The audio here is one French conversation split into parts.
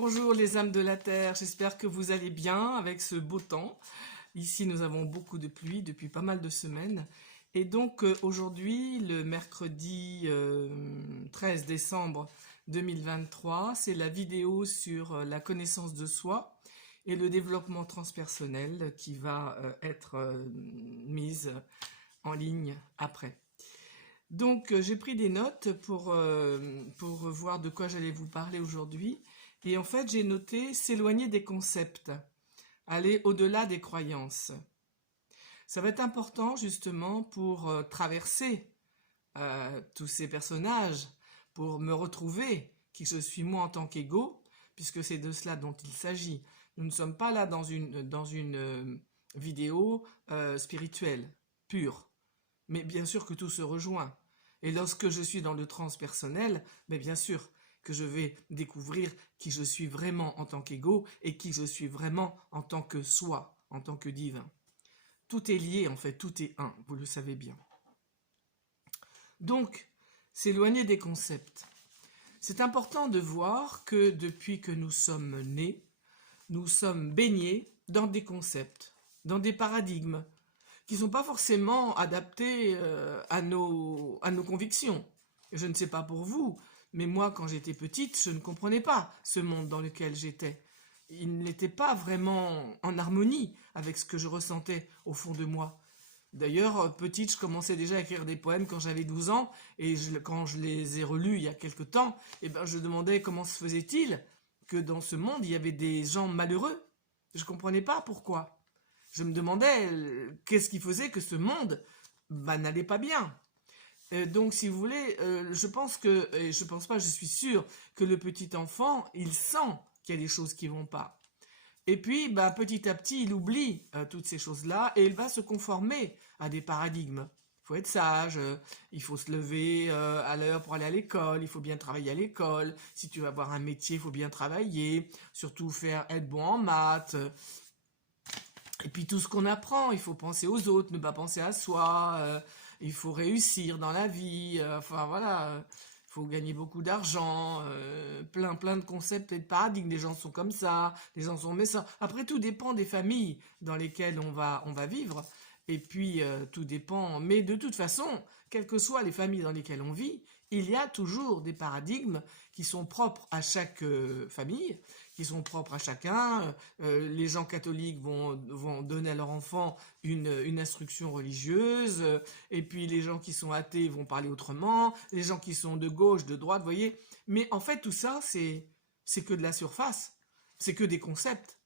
Bonjour les âmes de la terre, j'espère que vous allez bien avec ce beau temps. Ici nous avons beaucoup de pluie depuis pas mal de semaines. Et donc aujourd'hui, le mercredi 13 décembre 2023, c'est la vidéo sur la connaissance de soi et le développement transpersonnel qui va être mise en ligne après. Donc j'ai pris des notes pour voir de quoi j'allais vous parler aujourd'hui. Et en fait, j'ai noté s'éloigner des concepts, aller au-delà des croyances. Ça va être important justement pour traverser tous ces personnages, pour me retrouver qui je suis moi en tant qu'ego, puisque c'est de cela dont il s'agit. Nous ne sommes pas là dans une vidéo spirituelle, pure. Mais bien sûr que tout se rejoint. Et lorsque je suis dans le transpersonnel, mais bien sûr que je vais découvrir qui je suis vraiment en tant qu'ego et qui je suis vraiment en tant que soi, en tant que divin. Tout est lié en fait, tout est un, vous le savez bien. Donc, s'éloigner des concepts. C'est important de voir que depuis que nous sommes nés, nous sommes baignés dans des concepts, dans des paradigmes, qui ne sont pas forcément adaptés à nos convictions. Je ne sais pas pour vous, mais moi, quand j'étais petite, je ne comprenais pas ce monde dans lequel j'étais. Il n'était pas vraiment en harmonie avec ce que je ressentais au fond de moi. D'ailleurs, petite, je commençais déjà à écrire des poèmes quand j'avais 12 ans, et quand je les ai relus il y a quelque temps, je demandais comment se faisait-il que dans ce monde, il y avait des gens malheureux. Je ne comprenais pas pourquoi. Je me demandais qu'est-ce qui faisait que ce monde n'allait pas bien. Donc, si vous voulez, je pense pas, je suis sûr que le petit enfant, il sent qu'il y a des choses qui vont pas. Et puis, petit à petit, il oublie toutes ces choses-là et il va se conformer à des paradigmes. Il faut être sage, il faut se lever à l'heure pour aller à l'école, il faut bien travailler à l'école. Si tu veux avoir un métier, il faut bien travailler, surtout être bon en maths. Et puis tout ce qu'on apprend, il faut penser aux autres, ne pas penser à soi, il faut réussir dans la vie, enfin voilà, il faut gagner beaucoup d'argent, plein de concepts et de paradigmes, les gens sont comme ça, les gens sont méchants. Après tout dépend des familles dans lesquelles on va vivre, et puis tout dépend, mais de toute façon, quelles que soient les familles dans lesquelles on vit, il y a toujours des paradigmes qui sont propres à chaque famille, qui sont propres à chacun. Les gens catholiques vont donner à leurs enfants une instruction religieuse, et puis les gens qui sont athées vont parler autrement, les gens qui sont de gauche, de droite, vous voyez. Mais en fait, tout ça, c'est que de la surface, c'est que des concepts,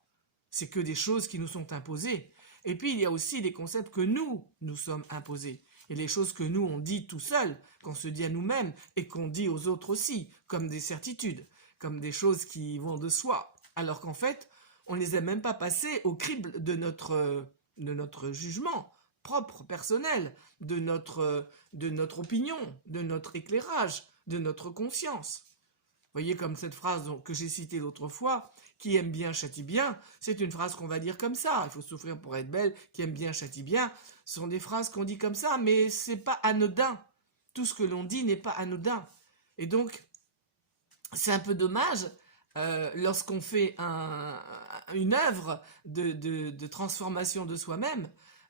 c'est que des choses qui nous sont imposées. Et puis, il y a aussi des concepts que nous sommes imposés. Et les choses que nous, on dit tout seul, qu'on se dit à nous-mêmes et qu'on dit aux autres aussi, comme des certitudes, comme des choses qui vont de soi. Alors qu'en fait, on ne les a même pas passées au crible de notre jugement propre, personnel, de notre opinion, de notre éclairage, de notre conscience. Vous voyez, comme cette phrase que j'ai citée l'autre fois, qui aime bien châtie bien, c'est une phrase qu'on va dire comme ça. Il faut souffrir pour être belle, qui aime bien châtie bien. Ce sont des phrases qu'on dit comme ça, mais c'est pas anodin. Tout ce que l'on dit n'est pas anodin. Et donc, c'est un peu dommage lorsqu'on fait une œuvre de transformation de soi-même,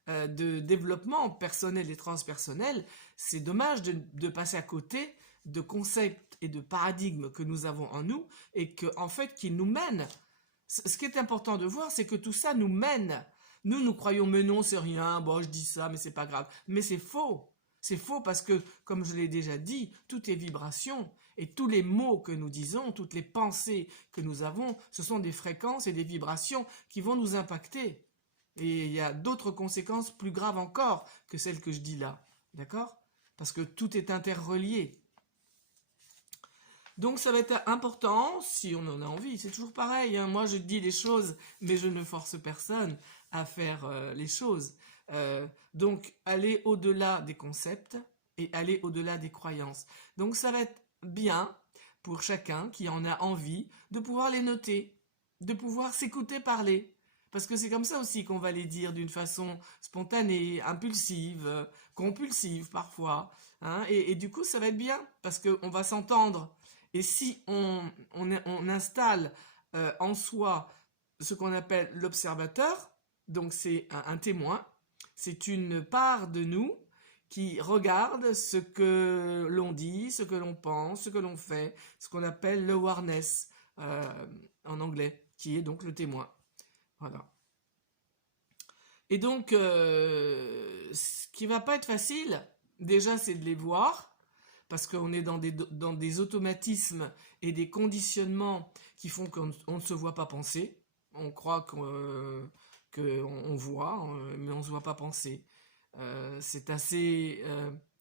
de développement personnel et transpersonnel, c'est dommage de passer à côté de concepts et de paradigmes que nous avons en nous et en fait, qui nous mènent. Ce qui est important de voir, c'est que tout ça nous mène. Nous croyons, mais non, c'est rien, bon, je dis ça, mais c'est pas grave. Mais c'est faux. C'est faux parce que, comme je l'ai déjà dit, tout est vibration. Et tous les mots que nous disons, toutes les pensées que nous avons, ce sont des fréquences et des vibrations qui vont nous impacter. Et il y a d'autres conséquences plus graves encore que celles que je dis là. D'accord? Parce que tout est interrelié. Donc ça va être important si on en a envie. C'est toujours pareil, hein. Moi je dis les choses, mais je ne force personne à faire les choses. Donc aller au-delà des concepts et aller au-delà des croyances. Donc ça va être bien pour chacun qui en a envie de pouvoir les noter, de pouvoir s'écouter parler. Parce que c'est comme ça aussi qu'on va les dire d'une façon spontanée, impulsive, compulsive parfois. Hein. Et du coup ça va être bien parce qu'on va s'entendre. Et si on installe en soi ce qu'on appelle l'observateur, donc c'est un témoin, c'est une part de nous qui regarde ce que l'on dit, ce que l'on pense, ce que l'on fait, ce qu'on appelle l'awareness en anglais, qui est donc le témoin. Voilà. Et donc, ce qui va pas être facile, déjà, c'est de les voir, parce qu'on est dans des automatismes et des conditionnements qui font qu'on ne se voit pas penser. On croit qu'on voit, mais on ne se voit pas penser. C'est assez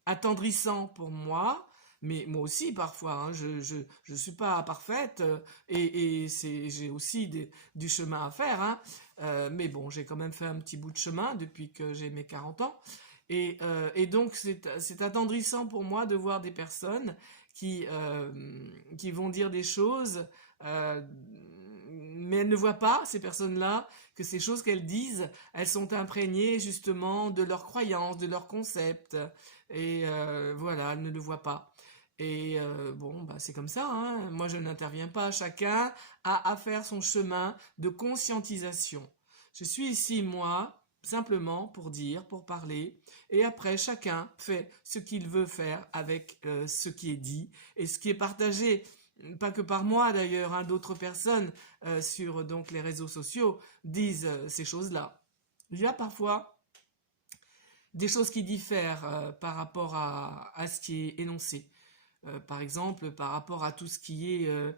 attendrissant pour moi, mais moi aussi parfois, hein, je suis pas parfaite et j'ai aussi du chemin à faire, hein, mais bon, j'ai quand même fait un petit bout de chemin depuis que j'ai mes 40 ans. Et donc c'est attendrissant pour moi de voir des personnes qui vont dire des choses, mais elles ne voient pas, ces personnes-là, que ces choses qu'elles disent, elles sont imprégnées justement de leurs croyances, de leurs concepts, et voilà, elles ne le voient pas. Et bon, bah, c'est comme ça, hein. Moi je n'interviens pas, chacun a à faire son chemin de conscientisation. Je suis ici, moi, simplement pour dire, pour parler, et après chacun fait ce qu'il veut faire avec ce qui est dit et ce qui est partagé, pas que par moi d'ailleurs, hein, d'autres personnes sur donc les réseaux sociaux disent ces choses-là. Il y a parfois des choses qui diffèrent par rapport à ce qui est énoncé. Par exemple, par rapport à tout ce qui est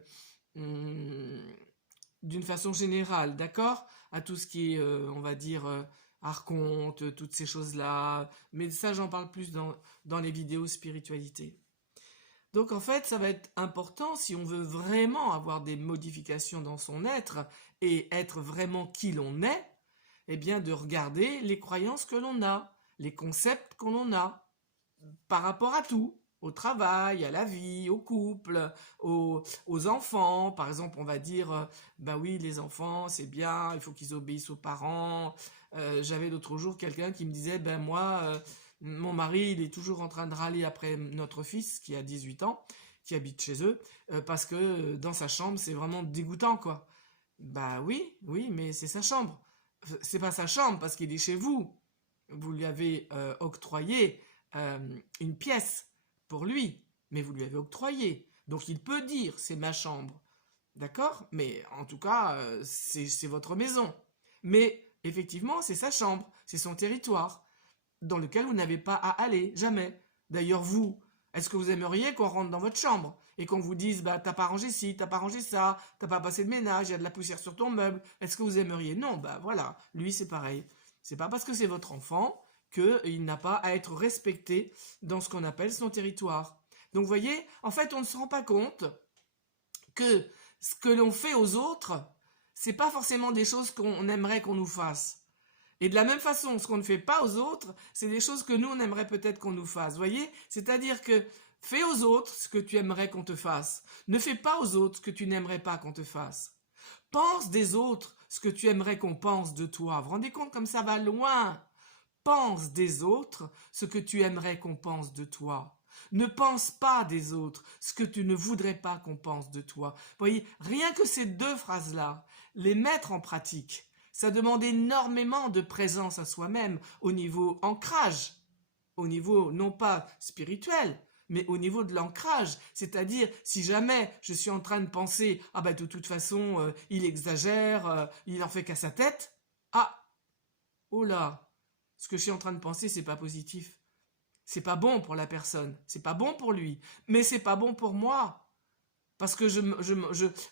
d'une façon générale, d'accord? À tout ce qui est, on va dire, archonte, toutes ces choses-là. Mais ça, j'en parle plus dans les vidéos spiritualité. Donc en fait, ça va être important si on veut vraiment avoir des modifications dans son être et être vraiment qui l'on est, eh bien de regarder les croyances que l'on a, les concepts que l'on a par rapport à tout. Au travail, à la vie, au couple, aux enfants. Par exemple, on va dire, ben oui, les enfants, c'est bien, il faut qu'ils obéissent aux parents. J'avais l'autre jour quelqu'un qui me disait, ben moi, mon mari, il est toujours en train de râler après notre fils, qui a 18 ans, qui habite chez eux, parce que dans sa chambre, c'est vraiment dégoûtant, quoi. Bah oui, mais c'est sa chambre. C'est pas sa chambre parce qu'il est chez vous. Vous lui avez octroyé une pièce pour lui, mais vous lui avez octroyé. Donc il peut dire c'est ma chambre, d'accord? Mais en tout cas, c'est votre maison. Mais effectivement, c'est sa chambre, c'est son territoire, dans lequel vous n'avez pas à aller, jamais. D'ailleurs, vous, est-ce que vous aimeriez qu'on rentre dans votre chambre et qu'on vous dise, bah t'as pas rangé ci, t'as pas rangé ça, t'as pas passé de ménage, il y a de la poussière sur ton meuble, est-ce que vous aimeriez? Non, bah voilà, lui c'est pareil. C'est pas parce que c'est votre enfant qu'il n'a pas à être respecté dans ce qu'on appelle son territoire. Donc vous voyez, en fait, on ne se rend pas compte que ce que l'on fait aux autres, c'est pas forcément des choses qu'on aimerait qu'on nous fasse. Et de la même façon, ce qu'on ne fait pas aux autres, c'est des choses que nous, on aimerait peut-être qu'on nous fasse. Vous voyez? C'est-à-dire que fais aux autres ce que tu aimerais qu'on te fasse. Ne fais pas aux autres ce que tu n'aimerais pas qu'on te fasse. Pense des autres ce que tu aimerais qu'on pense de toi. Vous vous rendez compte comme ça va loin? Pense des autres ce que tu aimerais qu'on pense de toi. Ne pense pas des autres ce que tu ne voudrais pas qu'on pense de toi. Vous voyez, rien que ces deux phrases-là, les mettre en pratique, ça demande énormément de présence à soi-même au niveau ancrage, au niveau non pas spirituel, mais au niveau de l'ancrage. C'est-à-dire, si jamais je suis en train de penser « Ah ben de toute façon, il exagère, il en fait qu'à sa tête », ah, oh là, ce que je suis en train de penser, c'est pas positif. C'est pas bon pour la personne, c'est pas bon pour lui, mais c'est pas bon pour moi. Parce que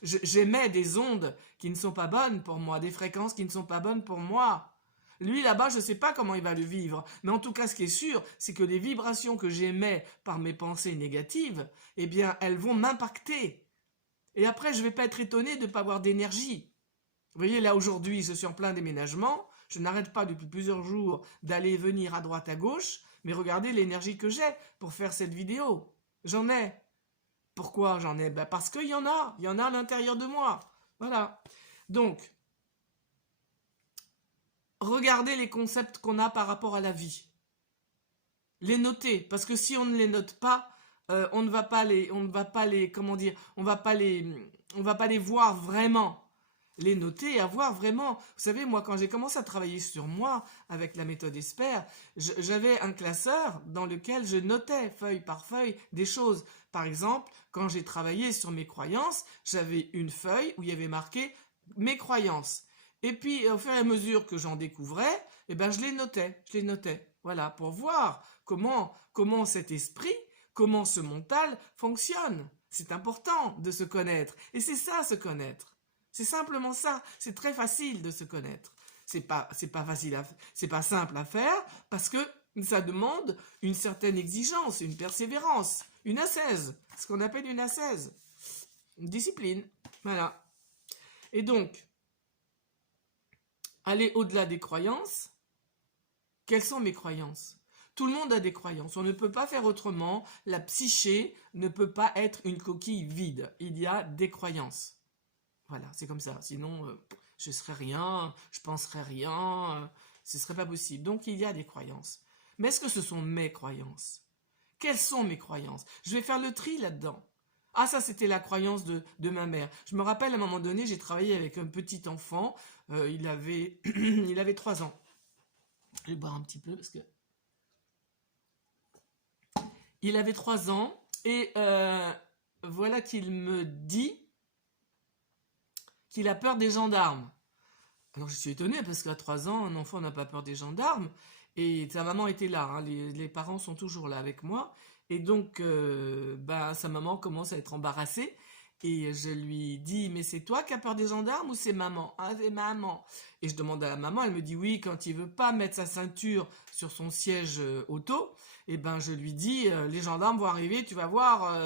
j'émets des ondes qui ne sont pas bonnes pour moi, des fréquences qui ne sont pas bonnes pour moi. Lui, là-bas, je ne sais pas comment il va le vivre. Mais en tout cas, ce qui est sûr, c'est que les vibrations que j'émets par mes pensées négatives, eh bien, elles vont m'impacter. Et après, je ne vais pas être étonné de ne pas avoir d'énergie. Vous voyez, là, aujourd'hui, je suis en plein déménagement. Je n'arrête pas depuis plusieurs jours d'aller et venir à droite, à gauche. Mais regardez l'énergie que j'ai pour faire cette vidéo. J'en ai. Pourquoi j'en ai? Ben parce qu'il y en a à l'intérieur de moi. Voilà. Donc, regardez les concepts qu'on a par rapport à la vie. Les noter, parce que si on ne les note pas, on ne va pas les voir vraiment. les noter et avoir vraiment... Vous savez, moi, quand j'ai commencé à travailler sur moi avec la méthode Esper, j'avais un classeur dans lequel je notais feuille par feuille des choses. Par exemple, quand j'ai travaillé sur mes croyances, j'avais une feuille où il y avait marqué mes croyances. Et puis, au fur et à mesure que j'en découvrais, eh ben, je les notais. Voilà, pour voir comment cet esprit, comment ce mental fonctionne. C'est important de se connaître. Et c'est ça, se connaître. C'est simplement ça. C'est très facile de se connaître. C'est pas simple à faire parce que ça demande une certaine exigence, une persévérance, une ascèse. Ce qu'on appelle une ascèse. Une discipline. Voilà. Et donc, aller au-delà des croyances. Quelles sont mes croyances? Tout le monde a des croyances. On ne peut pas faire autrement. La psyché ne peut pas être une coquille vide. Il y a des croyances. Voilà, c'est comme ça. Sinon, je serais rien, je penserais rien, ce serait pas possible. Donc, il y a des croyances. Mais est-ce que ce sont mes croyances? Quelles sont mes croyances? Je vais faire le tri là-dedans. Ah, ça, c'était la croyance de ma mère. Je me rappelle, à un moment donné, j'ai travaillé avec un petit enfant. Il avait 3 ans. Je vais boire un petit peu parce que... Il avait 3 ans et voilà qu'il me dit qu'il a peur des gendarmes. Alors je suis étonnée parce qu'à 3 ans, un enfant n'a pas peur des gendarmes. Et sa maman était là, hein, les parents sont toujours là avec moi. Et donc, sa maman commence à être embarrassée. Et je lui dis, mais c'est toi qui as peur des gendarmes ou c'est maman? Ah, c'est maman. Et je demande à la maman, elle me dit oui, quand il veut pas mettre sa ceinture sur son siège auto, et ben je lui dis, les gendarmes vont arriver, tu vas voir,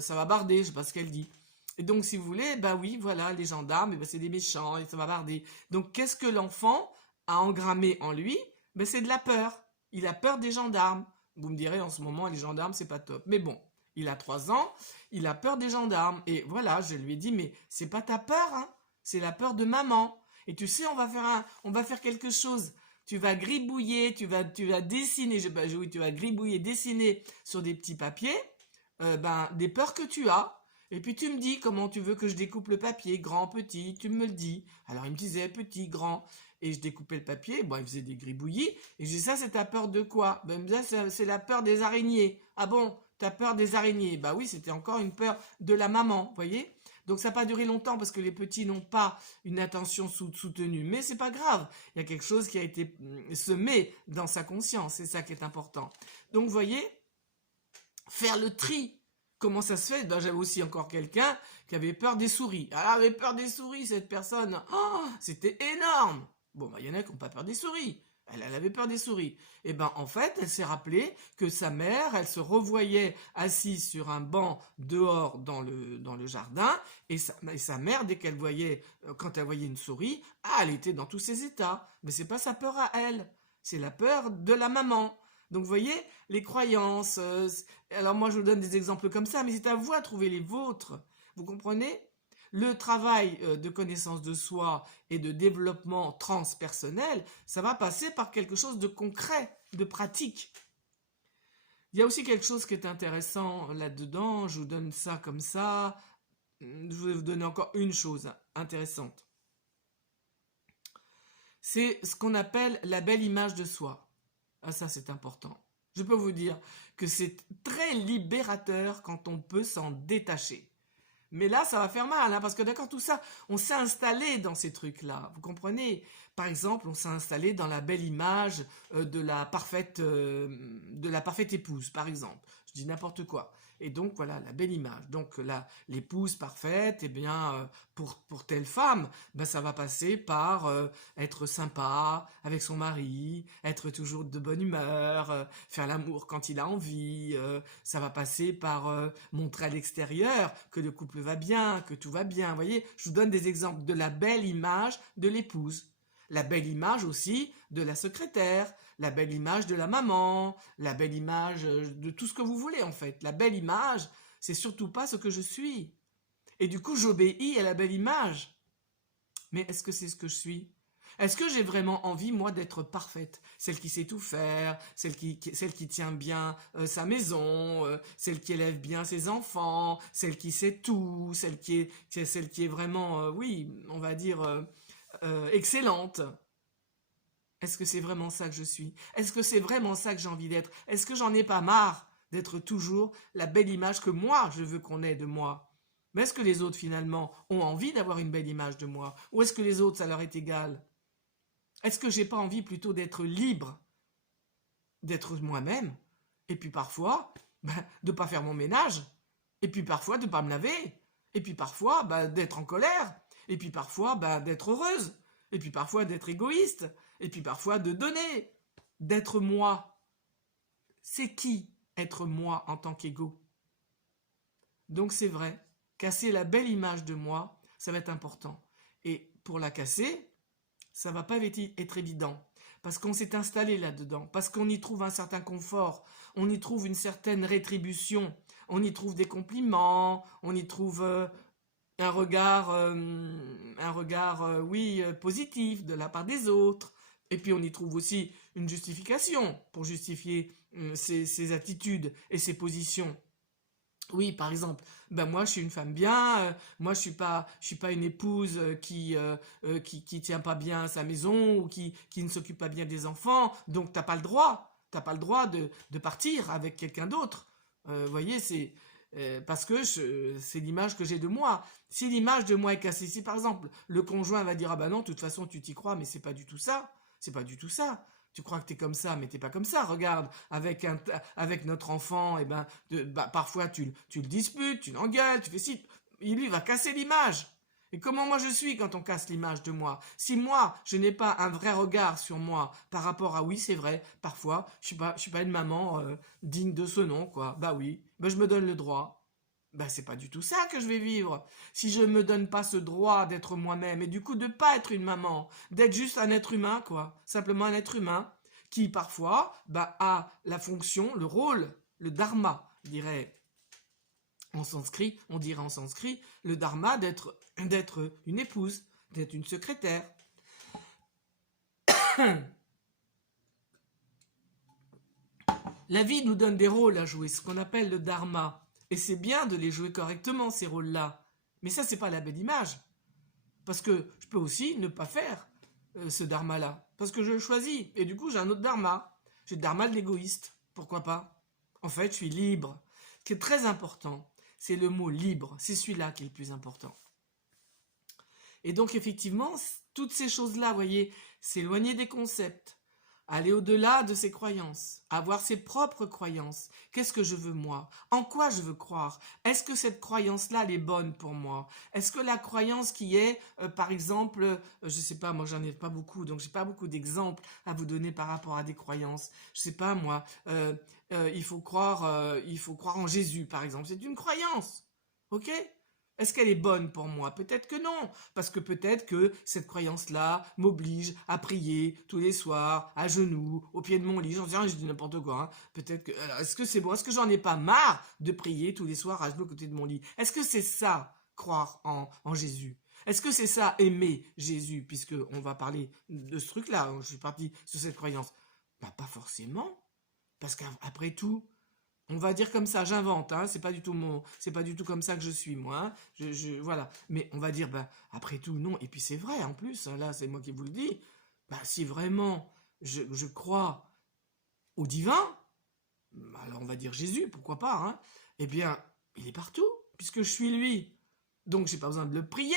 ça va barder, je sais pas ce qu'elle dit. Et donc, si vous voulez, bah oui, voilà, les gendarmes, c'est des méchants et ça va barder. Donc, qu'est-ce que l'enfant a engrammé en lui? C'est de la peur. Il a peur des gendarmes. Vous me direz, en ce moment, les gendarmes, c'est pas top. Mais bon, il a 3 ans, il a peur des gendarmes. Et voilà, je lui ai dit, mais c'est pas ta peur, hein, c'est la peur de maman. Et tu sais, on va faire quelque chose. Tu vas gribouiller, tu vas dessiner, tu vas gribouiller, dessiner sur des petits papiers, des peurs que tu as. Et puis tu me dis comment tu veux que je découpe le papier, grand, petit, tu me le dis. Alors il me disait petit, grand, et je découpais le papier, il faisait des gribouillis, et je dis ça c'est ta peur de quoi? Il me disait c'est la peur des araignées. Ah bon, t'as peur des araignées? Bah oui, c'était encore une peur de la maman, vous voyez? Donc ça n'a pas duré longtemps parce que les petits n'ont pas une attention soutenue, mais c'est pas grave, il y a quelque chose qui a été semé dans sa conscience, c'est ça qui est important. Donc vous voyez, faire le tri. Comment ça se fait? J'avais aussi encore quelqu'un qui avait peur des souris. Elle avait peur des souris, cette personne. Oh, c'était énorme. Bon, il y en a qui n'ont pas peur des souris. Elle avait peur des souris. Et en fait, elle s'est rappelé que sa mère, elle se revoyait assise sur un banc dehors dans le jardin, et sa mère, dès qu'elle voyait, quand elle voyait une souris, elle était dans tous ses états. Mais c'est pas sa peur à elle, c'est la peur de la maman. Donc vous voyez, les croyances, alors moi je vous donne des exemples comme ça, mais c'est à vous à trouver les vôtres. Vous comprenez? Le travail de connaissance de soi et de développement transpersonnel, ça va passer par quelque chose de concret, de pratique. Il y a aussi quelque chose qui est intéressant là-dedans, je vous donne ça comme ça, je vais vous donner encore une chose intéressante. C'est ce qu'on appelle la belle image de soi. Ah, ça, c'est important. Je peux vous dire que c'est très libérateur quand on peut s'en détacher. Mais là, ça va faire mal, hein, parce que d'accord, tout ça, on s'est installé dans ces trucs-là. Vous comprenez? Par exemple, on s'est installé dans la belle image de la parfaite épouse, par exemple. Je dis n'importe quoi. Et donc, voilà, la belle image. Donc, l'épouse parfaite, pour telle femme, ça va passer par être sympa avec son mari, être toujours de bonne humeur, faire l'amour quand il a envie. Ça va passer par montrer à l'extérieur que le couple va bien, que tout va bien. Vous voyez, je vous donne des exemples de la belle image de l'épouse. La belle image aussi de la secrétaire, la belle image de la maman, la belle image de tout ce que vous voulez en fait. La belle image, c'est surtout pas ce que je suis. Et du coup, j'obéis à la belle image. Mais est-ce que c'est ce que je suis? Est-ce que j'ai vraiment envie, moi, d'être parfaite? Celle qui sait tout faire, celle qui tient bien sa maison, celle qui élève bien ses enfants, celle qui sait tout, celle qui est vraiment, oui, on va dire, excellente. Est-ce que c'est vraiment ça que je suis? Est-ce que c'est vraiment ça que j'ai envie d'être? Est-ce que j'en ai pas marre d'être toujours la belle image que moi, je veux qu'on ait de moi? Mais est-ce que les autres, finalement, ont envie d'avoir une belle image de moi? Ou est-ce que les autres, ça leur est égal? Est-ce que j'ai pas envie plutôt d'être libre, d'être moi-même, et puis parfois, de pas faire mon ménage, et puis parfois de pas me laver, et puis parfois d'être en colère, et puis parfois d'être heureuse, et puis parfois d'être égoïste, et puis parfois de donner, d'être moi. C'est qui être moi en tant qu'ego? Donc c'est vrai, casser la belle image de moi, ça va être important. Et pour la casser, ça va pas être évident, parce qu'on s'est installé là-dedans, parce qu'on y trouve un certain confort, on y trouve une certaine rétribution, on y trouve des compliments, on y trouve un regard, oui, positif de la part des autres, et puis on y trouve aussi une justification pour justifier ses attitudes et ses positions. Oui, par exemple, moi je suis une femme bien, moi je suis pas une épouse qui tient pas bien sa maison ou qui ne s'occupe pas bien des enfants, donc t'as pas le droit de partir avec quelqu'un d'autre. Vous voyez, c'est parce que c'est l'image que j'ai de moi. Si l'image de moi est cassée, si par exemple le conjoint va dire ah bah non, de toute façon tu t'y crois, mais c'est pas du tout ça, c'est pas du tout ça. Tu crois que t'es comme ça, mais t'es pas comme ça. Regarde, avec notre enfant, et parfois tu le disputes, tu l'engueules, tu fais ci. Lui va casser l'image. Et comment moi je suis quand on casse l'image de moi? Si moi, je n'ai pas un vrai regard sur moi par rapport à oui, c'est vrai, parfois, je suis pas une maman digne de ce nom, quoi. Bah oui, je me donne le droit. C'est pas du tout ça que je vais vivre. Si je me donne pas ce droit d'être moi-même et du coup de pas être une maman, d'être juste un être humain, quoi. Simplement un être humain qui parfois a la fonction, le rôle, le dharma, on dirait en sanskrit, le dharma d'être une épouse, d'être une secrétaire. La vie nous donne des rôles à jouer, ce qu'on appelle le dharma. Et c'est bien de les jouer correctement, ces rôles-là. Mais ça, c'est pas la belle image. Parce que je peux aussi ne pas faire ce dharma-là. Parce que je le choisis. Et du coup, j'ai un autre dharma. J'ai le dharma de l'égoïste. Pourquoi pas? En fait, je suis libre. Ce qui est très important, c'est le mot libre. C'est celui-là qui est le plus important. Et donc, effectivement, toutes ces choses-là, vous voyez, s'éloigner des concepts, aller au-delà de ses croyances, avoir ses propres croyances. Qu'est-ce que je veux moi? En quoi je veux croire? Est-ce que cette croyance-là, elle est bonne pour moi? Est-ce que la croyance qui est, par exemple, je sais pas, moi j'en ai pas beaucoup, donc j'ai pas beaucoup d'exemples à vous donner par rapport à des croyances. Je sais pas moi, il faut croire en Jésus, par exemple. C'est une croyance, ok? Est-ce qu'elle est bonne pour moi? Peut-être que non, parce que peut-être que cette croyance-là m'oblige à prier tous les soirs, à genoux, au pied de mon lit. J'en sais rien, je dis n'importe quoi. Hein. Peut-être que. Alors, est-ce que c'est bon? Est-ce que j'en ai pas marre de prier tous les soirs à genoux à côté de mon lit? Est-ce que c'est ça, croire en Jésus? Est-ce que c'est ça, aimer Jésus? Puisque on va parler de ce truc-là. Je suis parti sur cette croyance. Pas forcément. Parce qu'après tout, on va dire comme ça, j'invente, hein, c'est pas du tout comme ça que je suis moi, hein, voilà. Mais on va dire, après tout, non. Et puis c'est vrai, en plus, hein, là, c'est moi qui vous le dis. Si vraiment je crois au divin, alors on va dire Jésus, pourquoi pas, hein, eh bien, il est partout, puisque je suis lui. Donc j'ai pas besoin de le prier.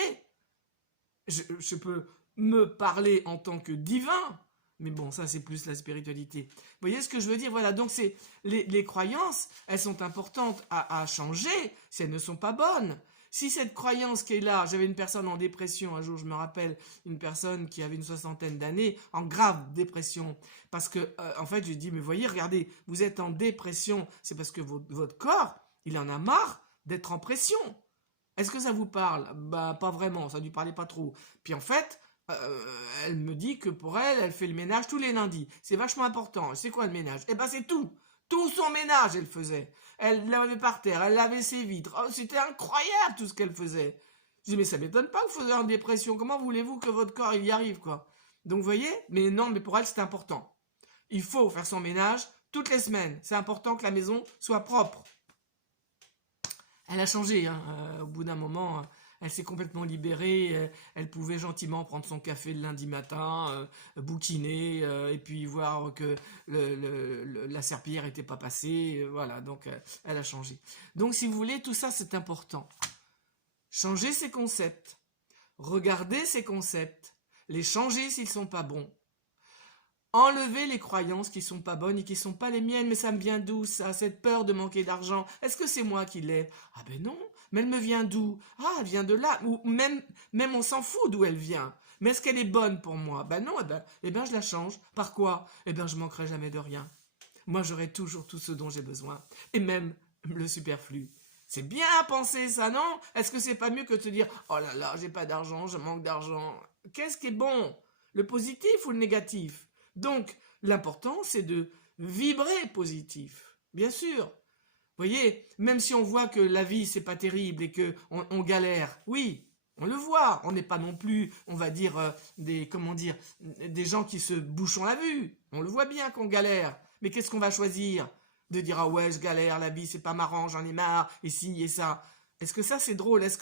Je peux me parler en tant que divin. Mais bon, ça c'est plus la spiritualité. Vous voyez ce que je veux dire? Voilà, donc c'est les croyances, elles sont importantes à changer si elles ne sont pas bonnes. Si cette croyance qui est là, j'avais une personne en dépression, un jour je me rappelle, une personne qui avait une 60aine d'années, en grave dépression, parce que en fait je lui dis, mais voyez, regardez, vous êtes en dépression, c'est parce que votre corps, il en a marre d'être en pression. Est-ce que ça vous parle? Pas vraiment, ça ne lui parlait pas trop. Puis en fait, elle me dit que pour elle, elle fait le ménage tous les lundis. C'est vachement important. C'est quoi le ménage? C'est tout. Tout son ménage, elle faisait. Elle lavait par terre, elle lavait ses vitres. Oh, c'était incroyable tout ce qu'elle faisait. Je dis, mais ça m'étonne pas que vous soyez en dépression. Comment voulez-vous que votre corps il y arrive, quoi? Donc vous voyez, mais non, mais pour elle c'est important. Il faut faire son ménage toutes les semaines. C'est important que la maison soit propre. Elle a changé, hein. Au bout d'un moment, elle s'est complètement libérée. Elle pouvait gentiment prendre son café le lundi matin, bouquiner, et puis voir que la serpillière n'était pas passée. Voilà, donc elle a changé. Donc si vous voulez, tout ça c'est important. Changer ses concepts. Regarder ses concepts. Les changer s'ils sont pas bons. Enlever les croyances qui sont pas bonnes et qui sont pas les miennes. Mais ça me vient d'où ça? Cette peur de manquer d'argent. Est-ce que c'est moi qui l'ai? Ah ben non. Mais elle me vient d'où? Ah, elle vient de là. Ou même on s'en fout d'où elle vient. Mais est-ce qu'elle est bonne pour moi? Ben non, eh ben je la change. Par quoi? Eh ben je manquerai jamais de rien. Moi j'aurai toujours tout ce dont j'ai besoin. Et même le superflu. C'est bien à penser ça, non? Est-ce que c'est pas mieux que de se dire « Oh là là, j'ai pas d'argent, je manque d'argent ». Qu'est-ce qui est bon? Le positif ou le négatif? Donc, l'important, c'est de vibrer positif, bien sûr. Vous voyez, même si on voit que la vie, c'est pas terrible et qu'on galère, oui, on le voit. On n'est pas non plus, on va dire, des gens qui se bouchent la vue. On le voit bien qu'on galère. Mais qu'est-ce qu'on va choisir? De dire « Ah ouais, je galère, la vie, c'est pas marrant, j'en ai marre, et ci et ça ». Est-ce que ça, c'est drôle? Est-ce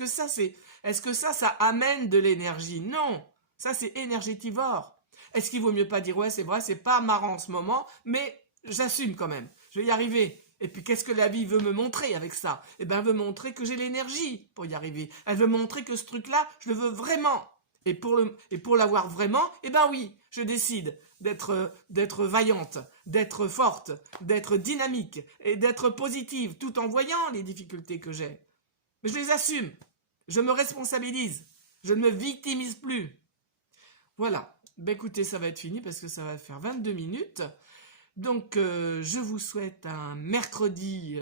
que ça amène de l'énergie? Non, ça, c'est énergétivore. Est-ce qu'il vaut mieux pas dire « Ouais, c'est vrai, c'est pas marrant en ce moment, mais j'assume quand même, je vais y arriver ». Et puis, qu'est-ce que la vie veut me montrer avec ça? Eh bien, elle veut montrer que j'ai l'énergie pour y arriver. Elle veut montrer que ce truc-là, je le veux vraiment. Et pour l'avoir vraiment, eh ben oui, je décide d'être vaillante, d'être forte, d'être dynamique et d'être positive, tout en voyant les difficultés que j'ai. Mais je les assume, je me responsabilise, je ne me victimise plus. Voilà, ben écoutez, ça va être fini parce que ça va faire 22 minutes. Donc, je vous souhaite un mercredi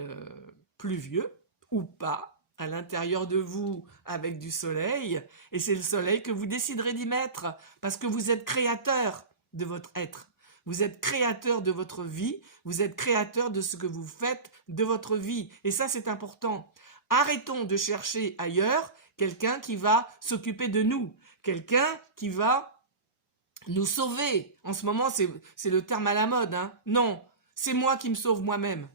pluvieux, ou pas, à l'intérieur de vous avec du soleil, et c'est le soleil que vous déciderez d'y mettre, parce que vous êtes créateur de votre être. Vous êtes créateur de votre vie, vous êtes créateur de ce que vous faites de votre vie, et ça c'est important. Arrêtons de chercher ailleurs quelqu'un qui va s'occuper de nous, quelqu'un qui va nous sauver. En ce moment, c'est le terme à la mode, hein. Non, c'est moi qui me sauve moi-même.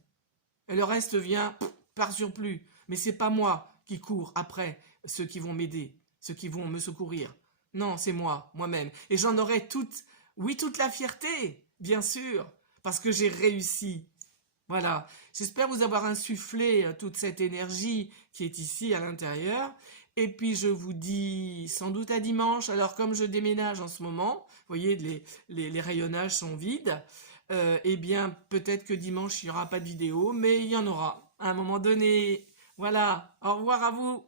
Et le reste vient par surplus. Mais c'est pas moi qui cours après ceux qui vont m'aider, ceux qui vont me secourir. Non, c'est moi-même. Et j'en aurai toute la fierté, bien sûr, parce que j'ai réussi. Voilà. J'espère vous avoir insufflé toute cette énergie qui est ici à l'intérieur. Et puis je vous dis sans doute à dimanche. Alors comme je déménage en ce moment, vous voyez, les rayonnages sont vides. Eh bien, peut-être que dimanche, il n'y aura pas de vidéo, mais il y en aura à un moment donné. Voilà, au revoir à vous.